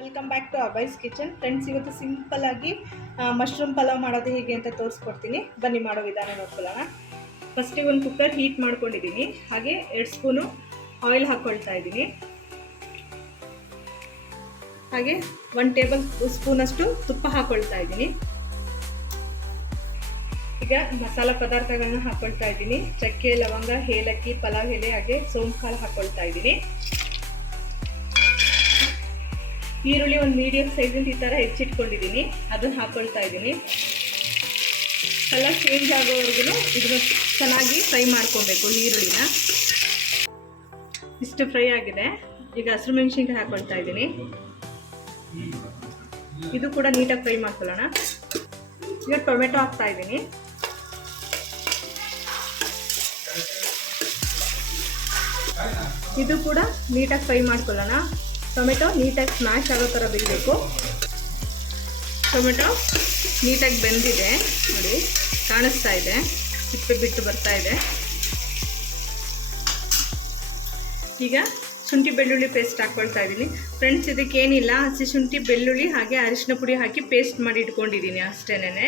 Welcome back to Abhay's kitchen. Friends, ಇವತ್ತು simple ಆಗಿ mushroom pulao ಮಾಡೋದು ಹೇಗೆ ಅಂತ ತೋರಿಸ್ಕೊಡ್ತೀನಿ. ಬನ್ನಿ ಮಾಡೋ ವಿಧಾನ ನೋಡ್ಕೊಳ್ಳೋಣ. ಫಸ್ಟಿಗೆ ಒಂದು ಕುಕ್ಕರ್ ಹೀಟ್ ಮಾಡ್ಕೊಂಡಿದ್ದೀನಿ. ಹಾಗೆ 2 ಸ್ಪೂನು ಆಯಿಲ್ ಹಾಕ್ಕೊಳ್ತಾ ಇದ್ದೀನಿ. ಹಾಗೆ 1 ಟೇಬಲ್ ಸ್ಪೂನಷ್ಟು ತುಪ್ಪ ಹಾಕ್ಕೊಳ್ತಾ ಇದ್ದೀನಿ. ಈಗ ಮಸಾಲ ಪದಾರ್ಥಗಳನ್ನ ಹಾಕ್ಕೊಳ್ತಾ ಇದ್ದೀನಿ. ಚಕ್ಕೆ, ಲವಂಗ, ಏಲಕ್ಕಿ, ಪಲಾವ್ ಎಲೆ, ಹಾಗೆ ಸೋಂಪು ಕಾಳು ಹಾಕ್ಕೊಳ್ತಾ ಇದ್ದೀನಿ. ಈರುಳ್ಳಿ ಒಂದು ಮೀಡಿಯಂ ಸೈಜಿಂದ ಈ ಥರ ಹೆಚ್ಚಿಟ್ಕೊಂಡಿದ್ದೀನಿ, ಅದನ್ನು ಹಾಕ್ಕೊಳ್ತಾ ಇದ್ದೀನಿ. ಕಲರ್ ಚೇಂಜ್ ಆಗೋವರೆಗೂ ಇದನ್ನು ಚೆನ್ನಾಗಿ ಫ್ರೈ ಮಾಡ್ಕೊಬೇಕು. ಈರುಳ್ಳಿನ ಇಷ್ಟು ಫ್ರೈ ಆಗಿದೆ. ಈಗ ಹಸಿರು ಮೆಣಸಿನ್ಕಾಯಿ ಹಾಕ್ಕೊಳ್ತಾ ಇದ್ದೀನಿ. ಇದು ಕೂಡ ನೀಟಾಗಿ ಫ್ರೈ ಮಾಡ್ಕೊಳ್ಳೋಣ. ಈಗ ಟೊಮೆಟೊ ಹಾಕ್ತಾ ಇದ್ದೀನಿ. ಇದು ಕೂಡ ನೀಟಾಗಿ ಫ್ರೈ ಮಾಡ್ಕೊಳ್ಳೋಣ. ಟೊಮೆಟೊ ನೀಟಾಗಿ ಸ್ಮ್ಯಾಶ್ ಆಗೋ ಥರ ಬೇಯಬೇಕು. ಟೊಮೆಟೊ ನೀಟಾಗಿ ಬೆಂದಿದೆ ನೋಡಿ, ಕಾಣಿಸ್ತಾ ಇದೆ, ಸಿಪ್ಪೆ ಬಿಟ್ಟು ಬರ್ತಾ ಇದೆ. ಈಗ ಶುಂಠಿ ಬೆಳ್ಳುಳ್ಳಿ ಪೇಸ್ಟ್ ಹಾಕ್ಕೊಳ್ತಾ ಇದ್ದೀನಿ. ಫ್ರೆಂಡ್ಸ್, ಇದಕ್ಕೇನಿಲ್ಲ, ಹಸಿ ಶುಂಠಿ ಬೆಳ್ಳುಳ್ಳಿ ಹಾಗೆ ಅರಿಶಿನ ಪುಡಿ ಹಾಕಿ ಪೇಸ್ಟ್ ಮಾಡಿ ಇಟ್ಕೊಂಡಿದ್ದೀನಿ ಅಷ್ಟೇನೆ.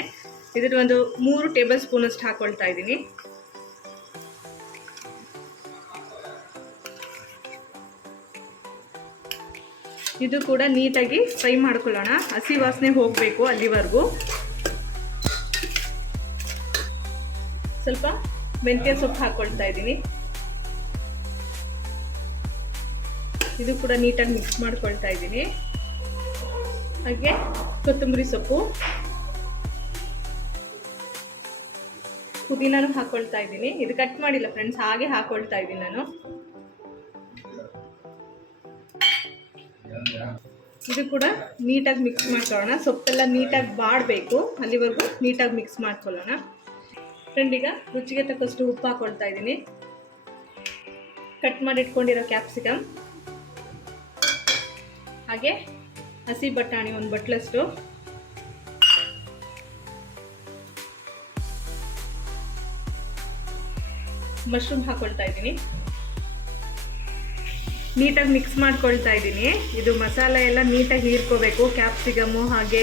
ಇದ್ರ ಒಂದು 3 ಟೇಬಲ್ ಸ್ಪೂನಷ್ಟು ಹಾಕ್ಕೊಳ್ತಾ ಇದ್ದೀನಿ. ಇದು ಕೂಡ ನೀಟಾಗಿ ಫ್ರೈ ಮಾಡ್ಕೊಳ್ಳೋಣ. ಹಸಿ ವಾಸನೆ ಹೋಗಬೇಕು ಅಲ್ಲಿವರೆಗೂ. ಸ್ವಲ್ಪ ಮೆಂತ್ಯ ಸೊಪ್ಪು ಹಾಕ್ಕೊಳ್ತಾ ಇದ್ದೀನಿ. ಇದು ಕೂಡ ನೀಟಾಗಿ ಮಿಕ್ಸ್ ಮಾಡ್ಕೊಳ್ತಾ ಇದ್ದೀನಿ. ಹಾಗೆ ಕೊತ್ತಂಬರಿ ಸೊಪ್ಪು, ಪುದೀನೂ ಹಾಕ್ಕೊಳ್ತಾ ಇದ್ದೀನಿ. ಇದು ಕಟ್ ಮಾಡಿಲ್ಲ ಫ್ರೆಂಡ್ಸ್, ಹಾಗೆ ಹಾಕ್ಕೊಳ್ತಾ ಇದ್ದೀನಿ ನಾನು. ಇದು ಕೂಡ ನೀಟಾಗಿ ಮಿಕ್ಸ್ ಮಾಡ್ಕೊಳ್ಳೋಣ. ಸೊಪ್ಪೆಲ್ಲ ನೀಟಾಗಿ ಬಾಡಬೇಕು, ಅಲ್ಲಿವರೆಗೂ ನೀಟಾಗಿ ಮಿಕ್ಸ್ ಮಾಡ್ಕೊಳ್ಳೋಣ. ಫ್ರೆಂಡ್, ಈಗ ರುಚಿಗೆ ತಕ್ಕಷ್ಟು ಉಪ್ಪು ಹಾಕ್ಕೊಳ್ತಾ ಇದ್ದೀನಿ. ಕಟ್ ಮಾಡಿ ಇಟ್ಕೊಂಡಿರೋ ಕ್ಯಾಪ್ಸಿಕಮ್, ಹಾಗೆ ಹಸಿ ಬಟಾಣಿ 1 ಬಟ್ಲಷ್ಟು, ಮಶ್ರೂಮ್ ಹಾಕ್ಕೊಳ್ತಾ ಇದ್ದೀನಿ. ನೀಟಾಗಿ ಮಿಕ್ಸ್ ಮಾಡ್ಕೊಳ್ತಾ ಇದ್ದೀನಿ. ಇದು ಮಸಾಲೆ ಎಲ್ಲ ನೀಟಾಗಿ ಹೀರ್ಕೋಬೇಕು, ಕ್ಯಾಪ್ಸಿಕಮ್ಮು ಹಾಗೆ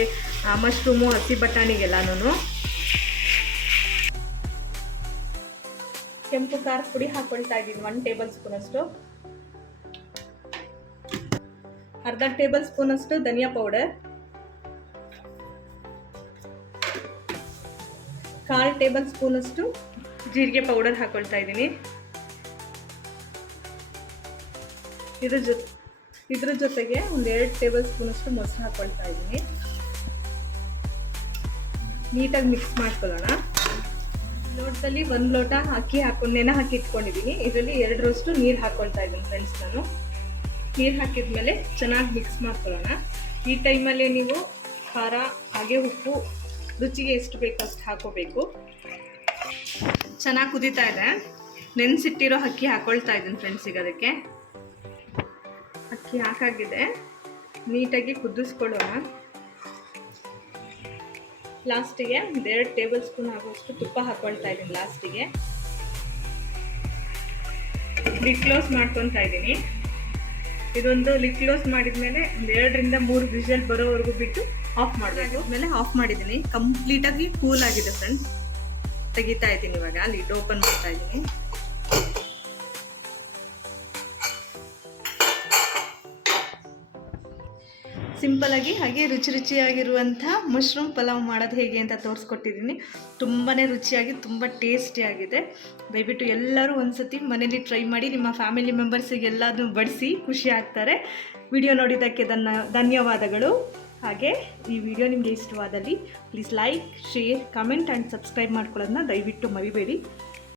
ಮಶ್ರೂಮು, ಹಸಿ ಬಟಾಣಿಗೆಲ್ಲನೂ. ಕೆಂಪು ಖಾರ ಪುಡಿ ಹಾಕ್ಕೊಳ್ತಾ ಇದ್ದೀನಿ 1 ಟೇಬಲ್ ಸ್ಪೂನಷ್ಟು. ಅರ್ಧ ಟೇಬಲ್ ಸ್ಪೂನಷ್ಟು ಧನಿಯಾ ಪೌಡರ್, 1/4 ಟೇಬಲ್ ಸ್ಪೂನಷ್ಟು ಜೀರಿಗೆ ಪೌಡರ್ ಹಾಕ್ಕೊಳ್ತಾ ಇದ್ದೀನಿ. ಇದ್ರ ಜೊತೆಗೆ 2 ಟೇಬಲ್ ಸ್ಪೂನಷ್ಟು ಮೊಸರು ಹಾಕ್ಕೊಳ್ತಾ ಇದ್ದೀನಿ. ನೀಟಾಗಿ ಮಿಕ್ಸ್ ಮಾಡ್ಕೊಳ್ಳೋಣ. ಲೋಟದಲ್ಲಿ 1 ಲೋಟ ಅಕ್ಕಿ ನೆನೆ ಹಾಕಿ ಇಟ್ಕೊಂಡಿದ್ದೀನಿ. ಇದರಲ್ಲಿ 2ರಷ್ಟು ನೀರು ಹಾಕ್ಕೊಳ್ತಾ ಇದ್ದೀನಿ ಫ್ರೆಂಡ್ಸ್ ನಾನು. ನೀರು ಹಾಕಿದ್ಮೇಲೆ ಚೆನ್ನಾಗಿ ಮಿಕ್ಸ್ ಮಾಡ್ಕೊಳ್ಳೋಣ. ಈ ಟೈಮಲ್ಲಿ ನೀವು ಖಾರ ಹಾಗೆ ಉಪ್ಪು ರುಚಿಗೆ ಎಷ್ಟು ಬೇಕೋ ಅಷ್ಟು ಹಾಕೋಬೇಕು. ಚೆನ್ನಾಗಿ ಕುದೀತಾ ಇದೆ. ನೆನೆಸಿಟ್ಟಿರೋ ಅಕ್ಕಿ ಹಾಕ್ಕೊಳ್ತಾ ಇದ್ದೀನಿ ಫ್ರೆಂಡ್ಸ್. ಈಗ ಅದಕ್ಕೆ ಅಕ್ಕಿ ಹಾಕಾಗಿದೆ, ನೀಟಾಗಿ ಕುದಿಸ್ಕೊಳ್ಳೋಣ. ಲಾಸ್ಟಿಗೆ 2 ಟೇಬಲ್ ಸ್ಪೂನ್ ಆಗುವಷ್ಟು ತುಪ್ಪ ಹಾಕ್ಕೊಳ್ತಾ ಇದ್ದೀನಿ. ಲಾಸ್ಟಿಗೆ ಲಿಡ್ ಕ್ಲೋಸ್ ಮಾಡ್ಕೊತಾ ಇದ್ದೀನಿ. ಇದೊಂದು ಲಿಡ್ ಕ್ಲೋಸ್ ಮಾಡಿದ್ಮೇಲೆ 2 ರಿಂದ 3 ವಿಷಲ್ ಬರೋವರೆಗೂ ಬಿಟ್ಟು ಆಫ್ ಮಾಡಬೇಕು. ಆಮೇಲೆ ಆಫ್ ಮಾಡಿದ್ದೀನಿ. ಕಂಪ್ಲೀಟಾಗಿ ಕೂಲ್ ಆಗಿದೆ ಫ್ರೆಂಡ್ಸ್. ತೆಗಿತಾ ಇದ್ದೀನಿ. ಇವಾಗ ಲಿಡ್ ಓಪನ್ ಮಾಡ್ತಾ ಇದ್ದೀನಿ. ಸಿಂಪಲಾಗಿ ಹಾಗೆ ರುಚಿಯಾಗಿರುವಂಥ ಮಶ್ರೂಮ್ ಪಲಾವ್ ಮಾಡೋದು ಹೇಗೆ ಅಂತ ತೋರಿಸ್ಕೊಟ್ಟಿದ್ದೀನಿ. ತುಂಬಾ ರುಚಿಯಾಗಿ, ತುಂಬ ಟೇಸ್ಟಿಯಾಗಿದೆ. ದಯವಿಟ್ಟು ಎಲ್ಲರೂ ಒಂದ್ಸತಿ ಮನೇಲಿ ಟ್ರೈ ಮಾಡಿ. ನಿಮ್ಮ ಫ್ಯಾಮಿಲಿ ಮೆಂಬರ್ಸಿಗೆಲ್ಲದೂ ಬಡಿಸಿ, ಖುಷಿ ಆಗ್ತಾರೆ. ವಿಡಿಯೋ ನೋಡಿದ್ದಕ್ಕೆ ಧನ್ಯವಾದಗಳು. ಹಾಗೆ ಈ ವಿಡಿಯೋ ನಿಮಗೆ ಇಷ್ಟವಾದಲ್ಲಿ please like, share, comment and subscribe ಮಾಡ್ಕೊಳ್ಳೋದನ್ನ ದಯವಿಟ್ಟು ಮರಿಬೇಡಿ.